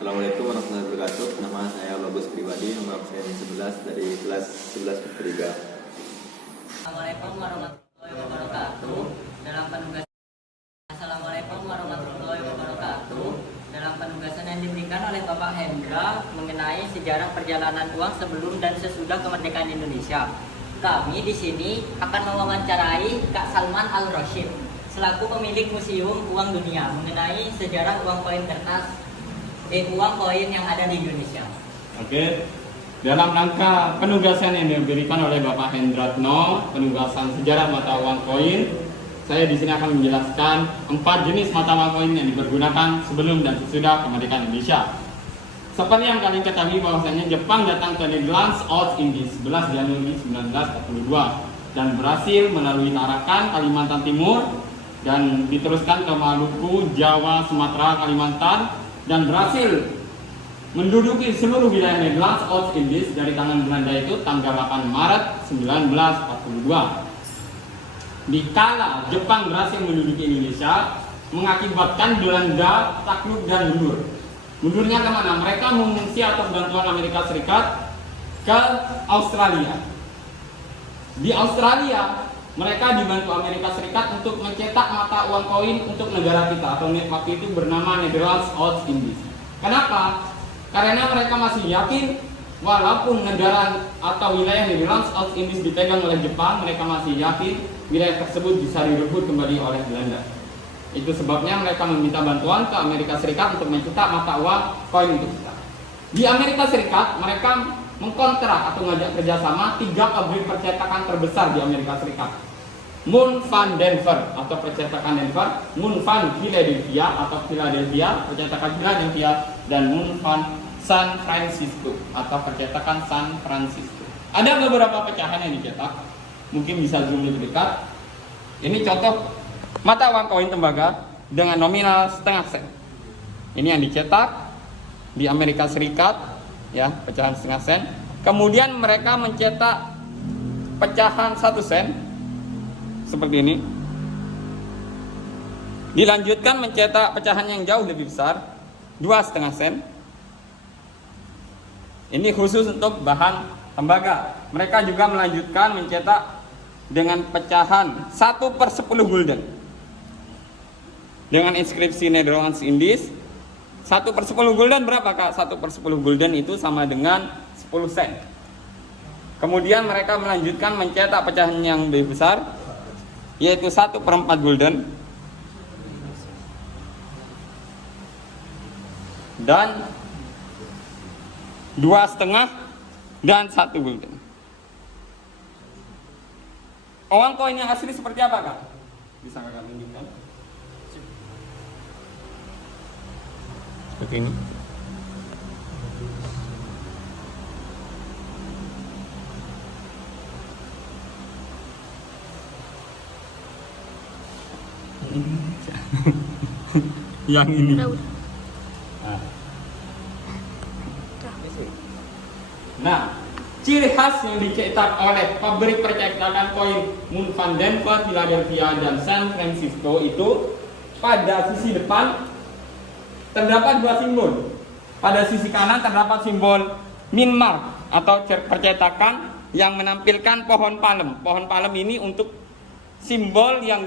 Assalamualaikum warahmatullahi wabarakatuh. Nama saya Bagus Pribadi, nomor absen 11 dari kelas 11 Ketiga. Assalamualaikum warahmatullahi wabarakatuh. Assalamualaikum warahmatullahi wabarakatuh. Dalam penugasan yang diberikan oleh Bapak Hendra mengenai sejarah perjalanan uang sebelum dan sesudah kemerdekaan Indonesia, kami di sini akan mewawancarai Kak Salman Al-Rashid selaku pemilik Museum Uang Dunia mengenai sejarah uang koin kertas uang koin yang ada di Indonesia. Oke, dalam rangka penugasan yang diberikan oleh Bapak Hendratno, penugasan sejarah mata uang koin, saya di sini akan menjelaskan 4 jenis mata uang koin yang dipergunakan sebelum dan sesudah kemerdekaan Indonesia. Seperti yang kalian ketahui bahwasanya Jepang datang ke Netherlands Ost Indies 11 Januari 1942 dan berhasil melalui Tarakan, Kalimantan Timur dan diteruskan ke Maluku, Jawa, Sumatera, Kalimantan dan berhasil menduduki seluruh wilayah Netherlands Ost Indies dari tangan Belanda itu tanggal 8 Maret 1942. Dikala Jepang berhasil menduduki Indonesia, mengakibatkan Belanda takluk dan mundur. Mundurnya kemana? Mereka mengungsi atas bantuan Amerika Serikat ke Australia. Di Australia, mereka dibantu Amerika Serikat untuk mencetak mata uang koin untuk negara kita, atau waktu itu bernama Netherlands Ost Indies. Kenapa? Karena mereka masih yakin walaupun negara atau wilayah Netherlands Ost Indies dipegang oleh Jepang, mereka masih yakin wilayah tersebut bisa direbut kembali oleh Belanda. Itu sebabnya mereka meminta bantuan ke Amerika Serikat untuk mencetak mata uang koin untuk kita. Di Amerika Serikat, mereka mengkontrak atau mengajak kerjasama 3 pabrik percetakan terbesar di Amerika Serikat. Moon Van Denver atau percetakan Denver, Moon Van Philadelphia atau Philadelphia, percetakan Philadelphia, dan Moon Van San Francisco atau percetakan San Francisco. Ada beberapa pecahan yang dicetak, mungkin bisa zoom lebih dekat. Ini contoh mata uang koin tembaga dengan nominal setengah sen. Ini yang dicetak di Amerika Serikat, ya, pecahan setengah sen. Kemudian mereka mencetak pecahan 1 sen seperti ini. Dilanjutkan mencetak pecahan yang jauh lebih besar, 2,5 sen. Ini khusus untuk bahan tembaga. Mereka juga melanjutkan mencetak dengan pecahan 1/10 gulden dengan inskripsi Netherlands Indies. 1/10 gulden berapa, Kak? 1/10 gulden itu sama dengan 10 sen. Kemudian mereka melanjutkan mencetak pecahan yang lebih besar, yaitu 1/4 gulden dan 2,5 dan 1 gulden. Uang koin yang asli seperti apa, Kak? Bisa Kakak tunjukkan? Seperti ini. Yang ini. Nah, ciri khas yang dicetak oleh pabrik percetakan koin Moon Van Denver, Philadelphia, dan San Francisco itu pada sisi depan terdapat 2 simbol. Pada sisi kanan terdapat simbol Minmark atau percetakan yang menampilkan pohon palem. Pohon palem ini untuk simbol yang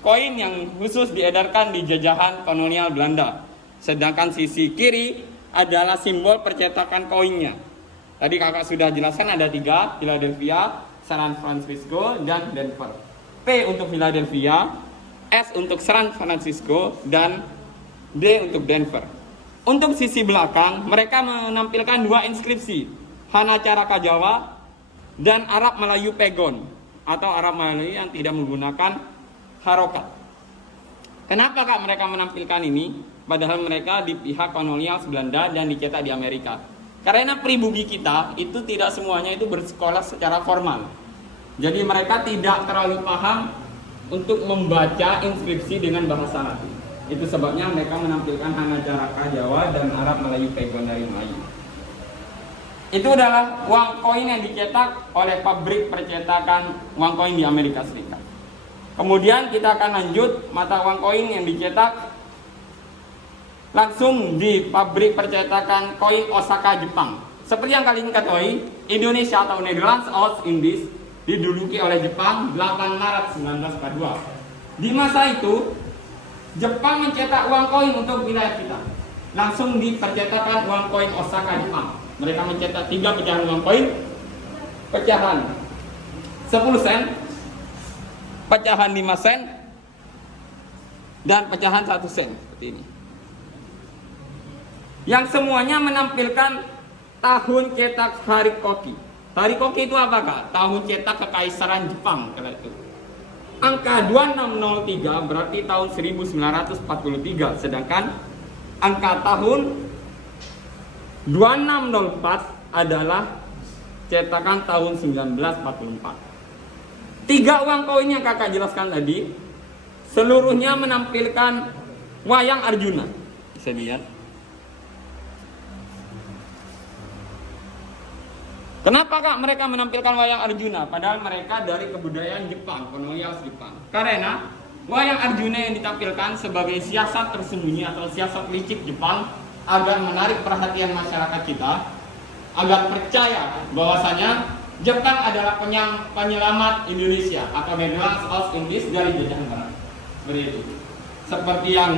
koin yang khusus diedarkan di jajahan kolonial Belanda. Sedangkan sisi kiri adalah simbol percetakan koinnya. Tadi Kakak sudah jelaskan ada 3, Philadelphia, San Francisco, dan Denver. P untuk Philadelphia, S untuk San Francisco, dan D untuk Denver. Untuk sisi belakang, mereka menampilkan 2 inskripsi, Hana Caraka Jawa dan Arab Melayu Pegon atau Arab Melayu yang tidak menggunakan harokat. Kenapa, Kak, mereka menampilkan ini? Padahal mereka di pihak kolonial Belanda dan dicetak di Amerika. Karena pribumi kita itu tidak semuanya itu bersekolah secara formal. Jadi mereka tidak terlalu paham untuk membaca inskripsi dengan bahasa Latin. Itu sebabnya mereka menampilkan Hana Caraka Jawa dan Arab Melayu Pegon dari Melayu. Itu adalah uang koin yang dicetak oleh pabrik percetakan uang koin di Amerika Serikat. Kemudian kita akan lanjut mata uang koin yang dicetak langsung di pabrik percetakan koin Osaka, Jepang. Seperti yang kalian ketahui, Indonesia atau Netherlands Oost Indies diduduki oleh Jepang 8 Maret 1942. Di masa itu, Jepang mencetak uang koin untuk wilayah kita. Langsung di percetakan uang koin Osaka, Jepang. Mereka mencetak 3 pecahan uang koin, pecahan 10 sen, pecahan 5 sen, dan pecahan 1 sen seperti ini. Yang semuanya menampilkan tahun cetak Harikoki. Harikoki itu apa, Kak? Tahun cetak Kekaisaran Jepang kala itu. Angka 2603 berarti tahun 1943, sedangkan angka tahun 2604 adalah cetakan tahun 1944. 3 uang koin yang kakak jelaskan tadi seluruhnya menampilkan wayang Arjuna. Bisa dilihat. Kenapa, Kak, mereka menampilkan wayang Arjuna? Padahal mereka dari kebudayaan Jepang, kolonial Jepang. Karena wayang Arjuna yang ditampilkan sebagai siasat tersembunyi atau siasat licik Jepang agar menarik perhatian masyarakat kita, agar percaya bahwasanya Jepang adalah penyelamat Indonesia atau Netherlands Oost Indies dari jajahan barat. Seperti itu. Seperti yang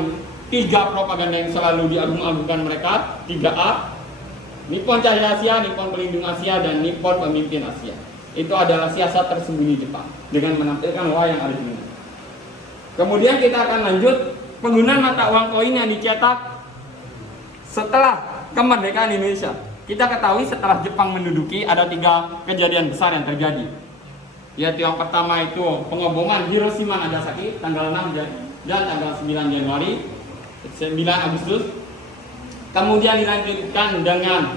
3 propaganda yang selalu diagung-agungkan mereka, 3A, Nippon Cahaya Asia, Nippon Pelindung Asia, dan Nippon Pemimpin Asia. Itu adalah siasat tersembunyi Jepang dengan menampilkan wayang Arjuna. Kemudian kita akan lanjut penggunaan mata uang koin yang dicetak setelah kemerdekaan Indonesia. Kita ketahui setelah Jepang menduduki ada 3 kejadian besar yang terjadi. Yaitu yang pertama itu pengoboman Hiroshima Nagasaki tanggal 6 dan tanggal 9 Januari 9 Agustus. Kemudian dilanjutkan dengan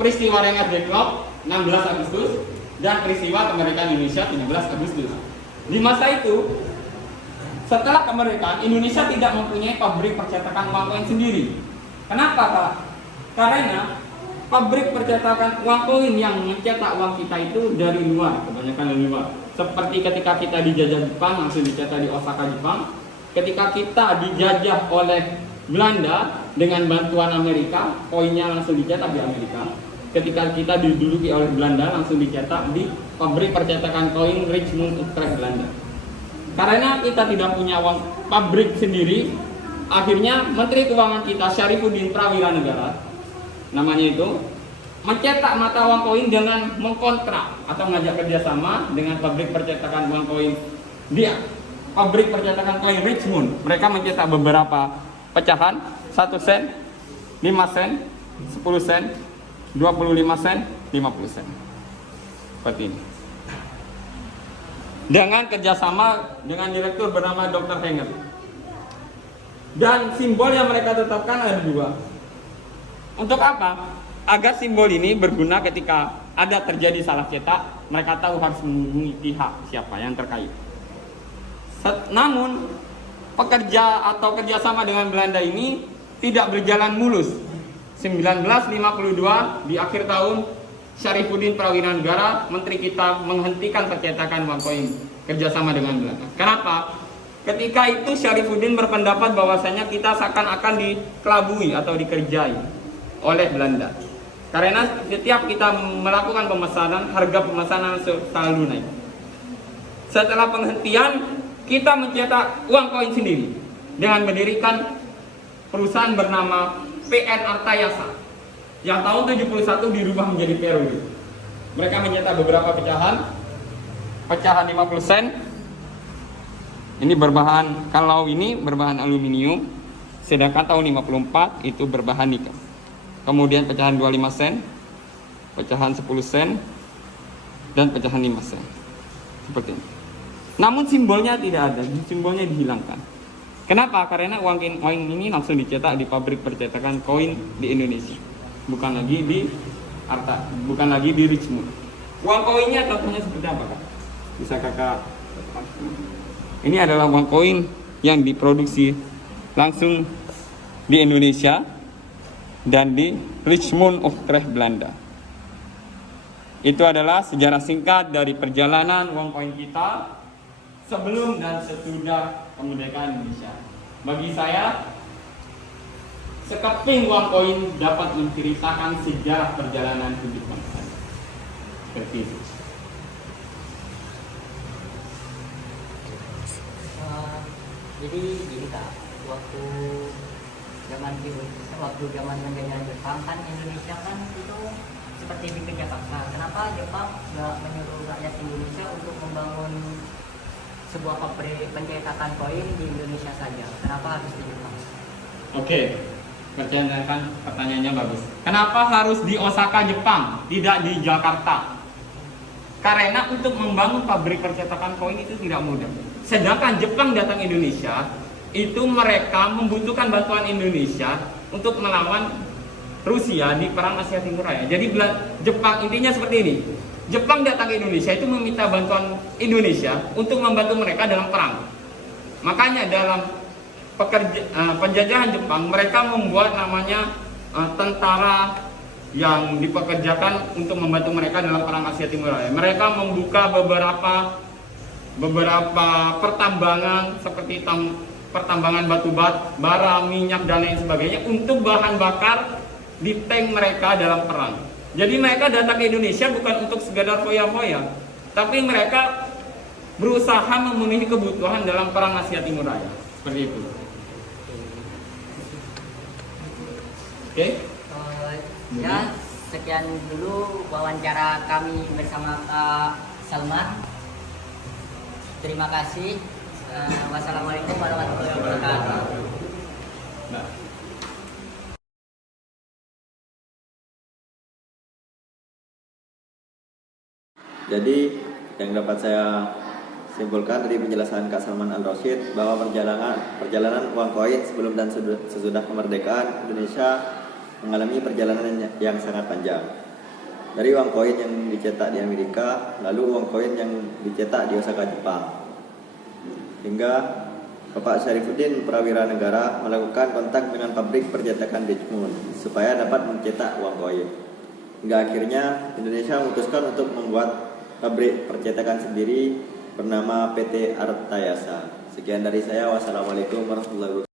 peristiwa Rengas Dengklok 16 Agustus dan peristiwa kemerdekaan Indonesia 13 Agustus. Di masa itu, setelah kemerdekaan, Indonesia tidak mempunyai pabrik percetakan uang koin sendiri. Kenapa, Kak? Karena pabrik percetakan uang koin yang mencetak uang kita itu dari luar, kebanyakan dari luar. Seperti ketika kita dijajah Jepang, langsung dicetak di Osaka, Jepang. Ketika kita dijajah oleh Belanda dengan bantuan Amerika, koinnya langsung dicetak di Amerika. Ketika kita diduduki oleh Belanda, langsung dicetak di pabrik percetakan koin Richmond, Utrecht, Belanda. Karena kita tidak punya uang pabrik sendiri, akhirnya Menteri Keuangan kita Syarifuddin Prawiranegara, namanya itu, mencetak mata uang koin dengan mengkontrak atau mengajak kerjasama dengan pabrik percetakan uang koin dia. Pabrik percetakan koin Richmond, mereka mencetak beberapa pecahan 1 sen, 5 sen, 10 sen, 25 sen, 50 sen. Seperti ini. Dengan kerjasama dengan direktur bernama Dr. Henger. Dan simbol yang mereka tetapkan ada 2. Untuk apa? Agar simbol ini berguna ketika ada terjadi salah cetak, mereka tahu harus menghubungi pihak siapa yang terkait. Namun pekerja atau kerjasama dengan Belanda ini tidak berjalan mulus. 1952 di akhir tahun, Syarifuddin Prawiranegara, menteri kita, menghentikan percetakan uang koin kerjasama dengan Belanda. Kenapa? Ketika itu Syarifuddin berpendapat bahwasanya kita seakan-akan dikelabui atau dikerjai oleh Belanda. Karena setiap kita melakukan pemesanan, harga pemesanan selalu naik. Setelah penghentian, kita mencetak uang koin sendiri dengan mendirikan perusahaan bernama PN Artayasa yang tahun 71 dirubah menjadi Peru. Mereka mencetak beberapa pecahan 50 sen. Ini berbahan, kalau ini berbahan aluminium, sedangkan tahun 54 itu berbahan nikel. Kemudian pecahan 25 sen, pecahan 10 sen, dan pecahan 5 sen. Seperti ini. Namun simbolnya tidak ada, simbolnya dihilangkan. Kenapa? Karena uang koin ini langsung dicetak di pabrik percetakan koin di Indonesia, bukan lagi di Richmond. Uang koinnya contohnya seperti apa, Kak? Bisa Kakak? Ini adalah uang koin yang diproduksi langsung di Indonesia dan di Richmond, Utrecht, Belanda. Itu adalah sejarah singkat dari perjalanan uang koin kita sebelum dan sesudah kemerdekaan Indonesia. Bagi saya, sekeping uang koin dapat menceritakan sejarah perjalanan hidup bangsa. Seperti itu. Jadi gini kak, waktu zaman menjajah Jepang kan Indonesia kan itu seperti bikin Jakarta. Kenapa Jepang nggak menyuruh rakyat Indonesia untuk membangun sebuah pabrik pencetakan koin di Indonesia saja? Kenapa harus di Jepang? Oke, pertanyaannya bagus. Kenapa harus di Osaka, Jepang, tidak di Jakarta? Karena untuk membangun pabrik percetakan koin itu tidak mudah. Sedangkan Jepang datang Indonesia, itu mereka membutuhkan bantuan Indonesia untuk melawan Rusia di perang Asia Timur Raya. Jadi Jepang intinya seperti ini. Jepang datang ke Indonesia itu meminta bantuan Indonesia untuk membantu mereka dalam perang. Makanya dalam penjajahan Jepang mereka membuat namanya tentara yang dipekerjakan untuk membantu mereka dalam perang Asia Timur Raya. Mereka membuka beberapa pertambangan seperti pertambangan batu bara, minyak dan lain sebagainya untuk bahan bakar di tank mereka dalam perang. Jadi mereka datang ke Indonesia bukan untuk sekedar foya-foya, tapi mereka berusaha memenuhi kebutuhan dalam perang Asia Timur Raya. Seperti itu. Oke? Ya, sekian dulu wawancara kami bersama Kak Salman. Terima kasih. Wassalamualaikum warahmatullahi wabarakatuh. Nah. Jadi yang dapat saya simpulkan dari penjelasan Kak Salman Al-Rasyid bahwa perjalanan uang koin sebelum dan sesudah kemerdekaan Indonesia mengalami perjalanan yang sangat panjang. Dari uang koin yang dicetak di Amerika, lalu uang koin yang dicetak di Osaka, Jepang. Hingga Bapak Syarifuddin Prawira Negara melakukan kontak dengan pabrik percetakan Richmond supaya dapat mencetak uang koin. Hingga akhirnya Indonesia memutuskan untuk membuat pabrik percetakan sendiri bernama PT Artayasa. Sekian dari saya. Wassalamualaikum warahmatullahi wabarakatuh.